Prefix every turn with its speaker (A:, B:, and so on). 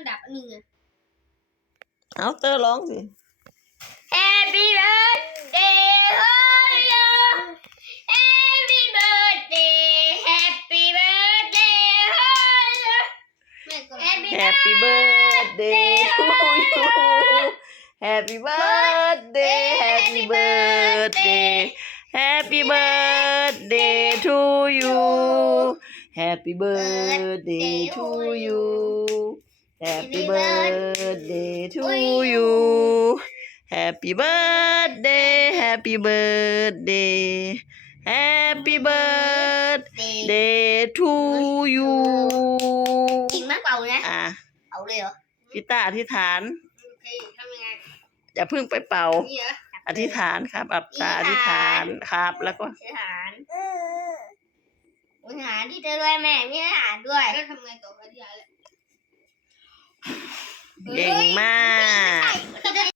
A: มันดับอันหนึ่งอะ
B: เอาเตอร์ร้องสิ
A: Happy birthday to you Happy birthday Happy birthday to you Happy
B: Happy birthday to you Happy birthday Happy birthday Happy birthday to you Happy birthday to you Happy birthday to you Happy birthday Happy birthday Happy birthday to you
A: จริงมากเปล่านะ
B: อะ
A: เอาเลยเหรอ
B: พี่ตาอธิษฐาน
A: โอเคทำยังไง
B: อย่าเพิ่งไปเป่า
A: นี่เหรอ
B: อธิษฐานครับอับตาอธิษฐานครับ แล้วก็
A: อธิษฐานอธิษฐานที่เธอด้วยแม่มีอธิษฐานด้วยแล้วทำไงต่ออธิษฐานเลย
B: เก่งมาก